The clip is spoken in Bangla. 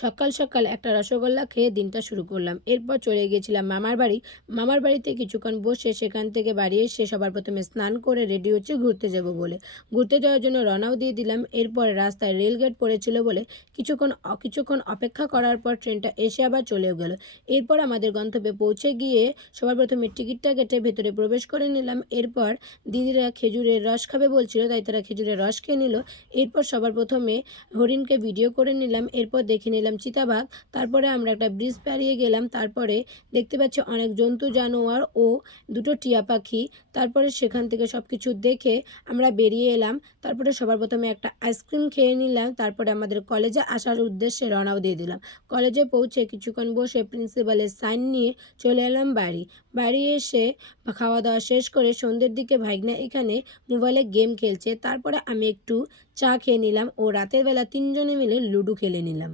সকাল সকাল একটা রসগোল্লা খেয়ে দিনটা শুরু করলাম। এরপর চলে গিয়েছিলাম মামার বাড়ি। মামার বাড়িতে কিছুক্ষণ বসে সেখান থেকে বাড়ি এসে সবার প্রথমে স্নান করে রেডি হচ্ছে ঘুরতে যাব বলে। ঘুরতে যাওয়ার জন্য রওনাও দিয়ে দিলাম। এরপর রাস্তায় রেলগেট পড়েছিল বলে কিছুক্ষণ অপেক্ষা করার পর ট্রেনটা এসে আবার চলেও গেল। এরপর আমাদের গন্তব্যে পৌঁছে গিয়ে সবার প্রথমে টিকিটটা কেটে ভেতরে প্রবেশ করে নিলাম। এরপর দিদিরা খেজুরের রস খাবে বলছিল, তাই তারা খেজুরের রস খেয়ে নিল। এরপর সবার প্রথমে হরিণকে ভিডিও করে নিলাম। এরপর দেখে নিলাম চিতাবাঘ। তারপরে আমরা একটা ব্রিজ পেরিয়ে গেলাম। তারপরে দেখতে পাচ্ছি অনেক জন্তু জানোয়ার ও দুটো টিয়া পাখি। তারপরে সেখান থেকে সব কিছু দেখে আমরা বেরিয়ে এলাম। তারপরে সবার প্রথমে একটা আইসক্রিম খেয়ে নিলাম। তারপরে আমাদের কলেজে আসার উদ্দেশ্যে রওনাও দিয়ে দিলাম। কলেজে পৌঁছে কিছুক্ষণ বসে প্রিন্সিপালের সাইন নিয়ে চলে এলাম বাড়ি। বাড়ি এসে খাওয়া দাওয়া শেষ করে সন্ধ্যের দিকে ভাইগনা এখানে মোবাইলে গেম খেলছে। তারপরে আমি একটু চা খেয়ে নিলাম ও রাতের বেলা তিনজনে মিলে লুডো খেলে নিলাম।